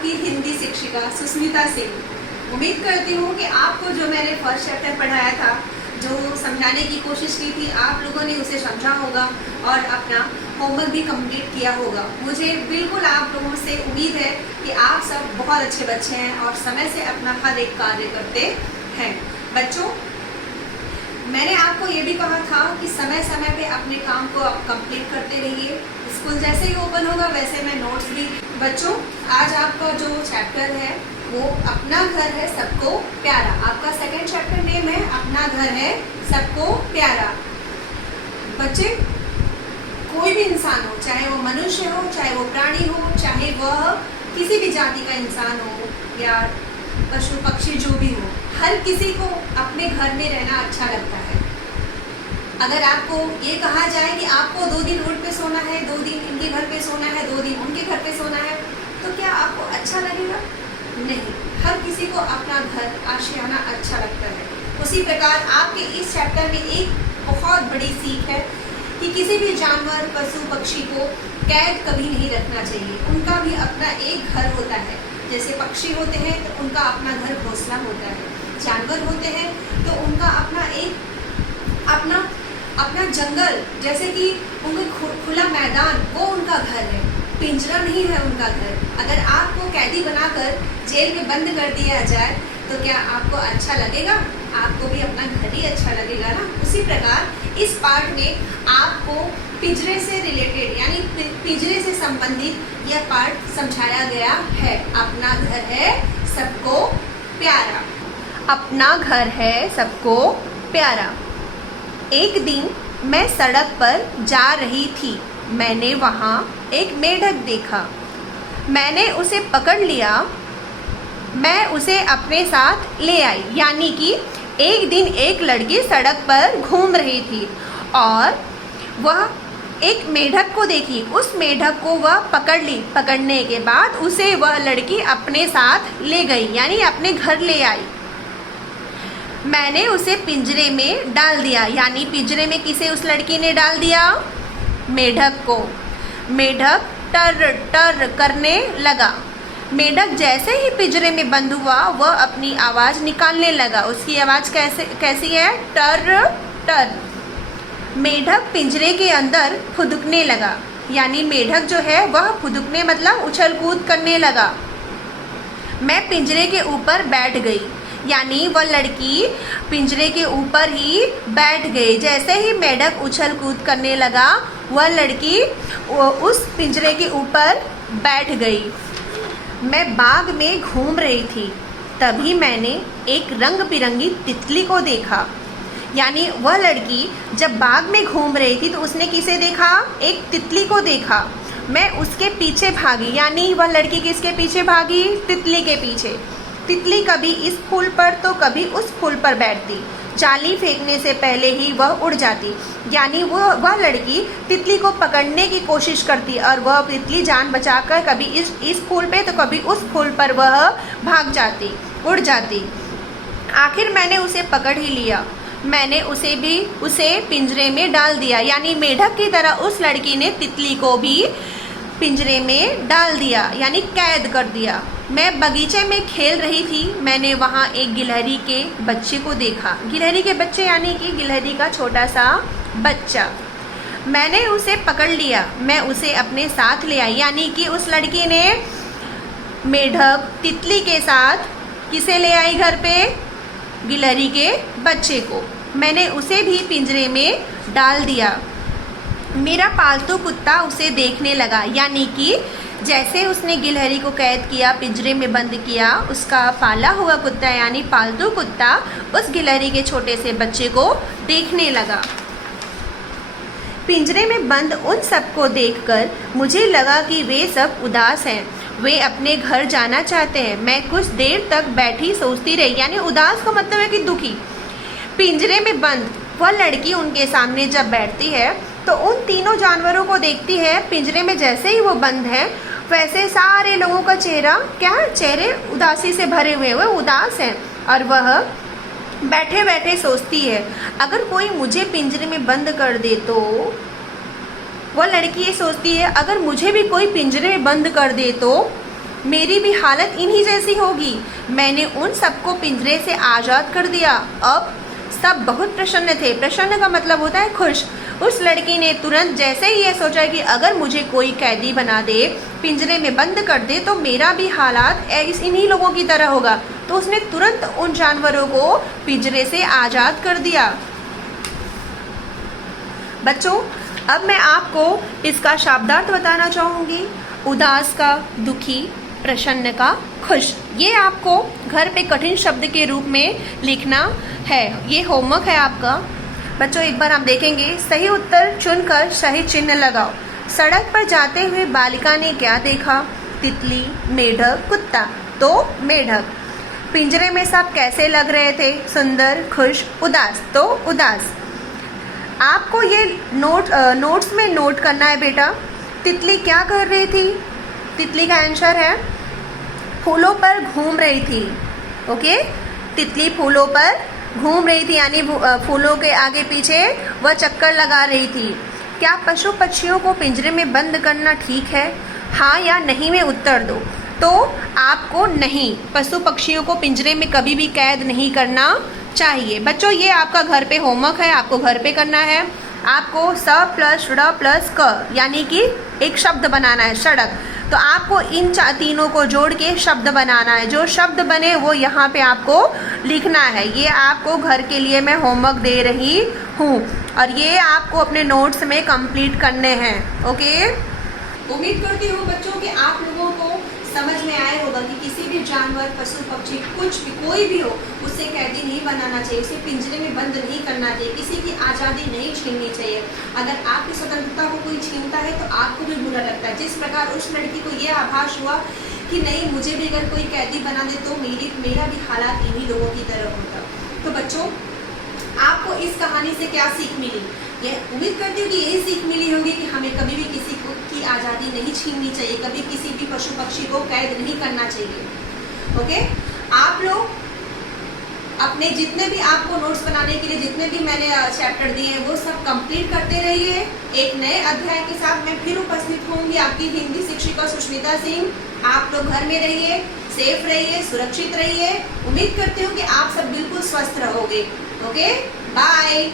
आपकी हिंदी शिक्षिका सुस्मिता सिंह। उम्मीद करती हूँ कि आपको जो मैंने फर्स्ट चैप्टर पढ़ाया था, जो समझाने की कोशिश की थी, आप लोगों ने उसे समझा होगा और अपना होमवर्क भी कंप्लीट किया होगा। मुझे बिल्कुल आप लोगों से उम्मीद है कि आप सब बहुत अच्छे बच्चे हैं और समय से अपना हर एक कार्य करते हैं। बच्चों, मैंने आपको ये भी कहा था कि समय समय पे अपने काम को आप कंप्लीट करते रहिए। स्कूल जैसे ही ओपन होगा वैसे मैं नोट्स भी। बच्चों, आज आपका जो चैप्टर है वो अपना घर है सबको प्यारा। आपका सेकंड चैप्टर नेम है अपना घर है सबको प्यारा। बच्चे, कोई भी इंसान हो, चाहे वो मनुष्य हो, चाहे वो प्राणी हो, चाहे वह किसी भी जाति का इंसान हो या पशु पक्षी जो भी हो, हर किसी को अपने घर में रहना अच्छा लगता है। अगर आपको ये कहा जाए कि आपको 2 दिन रोड पे सोना है, 2 दिन इनके घर पे सोना है, 2 दिन उनके घर पे सोना है, तो क्या आपको अच्छा लगेगा? नहीं। हर किसी को अपना घर आशियाना अच्छा लगता है। उसी प्रकार आपके इस चैप्टर में एक बहुत बड़ी सीख है कि किसी भी जानवर, पशु पक्षी को कैद कभी नहीं रखना चाहिए। उनका भी अपना एक घर होता है। जैसे पक्षी होते हैं तो उनका अपना घर घोंसला होता है, जानवर होते हैं तो उनका अपना जंगल, जैसे कि उनका खुला मैदान, वो उनका घर है। पिंजरा नहीं है उनका घर। अगर आपको कैदी बनाकर जेल में बंद कर दिया जाए तो क्या आपको अच्छा लगेगा? आपको भी अपना घर ही अच्छा लगेगा ना। उसी प्रकार इस पार्ट में आपको पिंजरे से रिलेटेड यानी पिंजरे से संबंधित यह पार्ट समझाया गया है। अपना घर है सबको प्यारा। अपना घर है सबको प्यारा। एक दिन मैं सड़क पर जा रही थी। मैंने वहाँ एक मेढक देखा। मैंने उसे पकड़ लिया। मैं उसे अपने साथ ले आई। यानी कि एक दिन एक लड़की सड़क पर घूम रही थी और वह एक मेढक को देखी। उस मेढक को वह पकड़ ली। पकड़ने के बाद उसे वह लड़की अपने साथ ले गई, यानी अपने घर ले आई। मैंने उसे पिंजरे में डाल दिया। यानी पिंजरे में किसे उस लड़की ने डाल दिया? मेढक को। मेढक टर टर करने लगा। मेढक जैसे ही पिंजरे में बंद हुआ वह अपनी आवाज़ निकालने लगा। उसकी आवाज़ कैसी है? टर टर। मेढक पिंजरे के अंदर फुदकने लगा। यानी मेढक जो है वह फुदकने मतलब उछल कूद करने लगा। मैं पिंजरे के ऊपर बैठ गई। यानी वह लड़की पिंजरे के ऊपर ही बैठ गई। जैसे ही मेढक उछल कूद करने लगा वह लड़की उस पिंजरे के ऊपर बैठ गई। मैं बाग में घूम रही थी। तभी मैंने एक रंग बिरंगी तितली को देखा। यानी वह लड़की जब बाग में घूम रही थी तो उसने किसे देखा? एक तितली को देखा। मैं उसके पीछे भागी। यानी वह लड़की किसके पीछे भागी? तितली के पीछे। तितली कभी इस फूल पर तो कभी उस फूल पर बैठती। जाली फेंकने से पहले ही वह उड़ जाती। यानी वह लड़की तितली को पकड़ने की कोशिश करती और वह तितली जान बचाकर कभी इस फूल पे तो कभी उस फूल पर वह भाग जाती, उड़ जाती। आखिर मैंने उसे पकड़ ही लिया। मैंने उसे पिंजरे में डाल दिया। यानी मेढक की तरह उस लड़की ने तितली को भी पिंजरे में डाल दिया, यानी कैद कर दिया। मैं बगीचे में खेल रही थी। मैंने वहाँ एक गिलहरी के बच्चे को देखा। गिलहरी के बच्चे यानी कि गिलहरी का छोटा सा बच्चा। मैंने उसे पकड़ लिया। मैं उसे अपने साथ ले आई। यानी कि उस लड़की ने मेढक तितली के साथ किसे ले आई घर पे? गिलहरी के बच्चे को। मैंने उसे भी पिंजरे में डाल दिया। मेरा पालतू कुत्ता उसे देखने लगा। यानी कि जैसे उसने गिलहरी को कैद किया, पिंजरे में बंद किया, उसका पाला हुआ कुत्ता यानी पालतू कुत्ता उस गिलहरी के छोटे से बच्चे को देखने लगा। पिंजरे में बंद उन सबको देखकर मुझे लगा कि वे सब उदास हैं। वे अपने घर जाना चाहते हैं। मैं कुछ देर तक बैठी सोचती रही। यानी उदास का मतलब है कि दुखी। पिंजरे में बंद वह लड़की उनके सामने जब बैठती है तो उन तीनों जानवरों को देखती है। पिंजरे में जैसे ही वो बंद है वैसे सारे लोगों का चेहरे उदासी से भरे हुए, वह उदास हैं और वह बैठे बैठे सोचती है अगर कोई मुझे पिंजरे में बंद कर दे तो। वह लड़की ये सोचती है अगर मुझे भी कोई पिंजरे में बंद कर दे तो मेरी भी हालत इन्हीं जैसी होगी। मैंने उन सबको पिंजरे से आज़ाद कर दिया। अब सब बहुत प्रसन्न थे। प्रसन्न का मतलब होता है खुश। उस लड़की ने तुरंत जैसे ही ये सोचा कि अगर मुझे कोई कैदी बना दे, पिंजरे में बंद कर दे, तो मेरा भी हालात इन्हीं लोगों की तरह होगा, तो उसने तुरंत उन जानवरों को पिंजरे से आज़ाद कर दिया। बच्चों, अब मैं आपको इसका शब्दार्थ बताना चाहूँगी। उदास का दुखी, प्रसन्न का खुश। ये आपको घर पे कठिन शब्द के रूप में लिखना है। ये होमवर्क है आपका। बच्चों, एक बार हम देखेंगे। सही उत्तर चुनकर सही चिन्ह लगाओ। सड़क पर जाते हुए बालिका ने क्या देखा? तितली, मेढक, कुत्ता। तो मेढक। पिंजरे में सब कैसे लग रहे थे? सुंदर, खुश, उदास। तो उदास। आपको ये नोट्स में नोट करना है बेटा। तितली क्या कर रही थी? तितली का आंसर है फूलों पर घूम रही थी। ओके, तितली फूलों पर घूम रही थी, यानी फूलों के आगे पीछे वह चक्कर लगा रही थी। क्या पशु पक्षियों को पिंजरे में बंद करना ठीक है? हाँ या नहीं में उत्तर दो। तो आपको नहीं, पशु पक्षियों को पिंजरे में कभी भी कैद नहीं करना चाहिए। बच्चों, ये आपका घर पे होमवर्क है, आपको घर पे करना है। आपको स प्लस ड़ प्लस क यानी कि एक शब्द बनाना है, सड़क। तो आपको इन तीनों को जोड़ के शब्द बनाना है। जो शब्द बने वो यहाँ पे आपको लिखना है। ये आपको घर के लिए मैं होमवर्क दे रही हूँ और ये आपको अपने नोट्स में कंप्लीट करने हैं। ओके, उम्मीद करती हूँ बच्चों कि आप लोगों को समझ में आया होगा कि किसी भी जानवर, पशु पक्षी, कुछ भी, कोई भी हो, उससे कैदी नहीं बनाना चाहिए, उसे पिंजरे में बंद नहीं करना चाहिए, किसी की आज़ादी नहीं छीननी चाहिए। अगर आपकी स्वतंत्रता को कोई छीनता है तो आपको भी बुरा लगता है। जिस प्रकार उस लड़की को ये आभास हुआ कि नहीं, मुझे भी अगर कोई कैदी बना दे तो मेरा भी हालात इन्हीं लोगों की तरह होता। तो बच्चों, आपको इस कहानी से क्या सीख मिली? ये उम्मीद करती हूँ कि यही सीख मिली होगी कि हमें कभी भी किसी को की आज़ादी नहीं छीननी चाहिए, कभी किसी भी पशु पक्षी को कैद नहीं करना चाहिए। ओके, आप लोग अपने जितने भी आपको नोट्स बनाने के लिए जितने भी मैंने चैप्टर दिए हैं वो सब कंप्लीट करते रहिए। एक नए अध्याय के साथ मैं फिर उपस्थित होंगी, आपकी हिंदी शिक्षिका सुष्मिता सिंह। आप लोग घर में रहिए, सेफ रहिए, सुरक्षित रहिए। उम्मीद करती हूँ कि आप सब बिल्कुल स्वस्थ रहोगे। Okay, bye.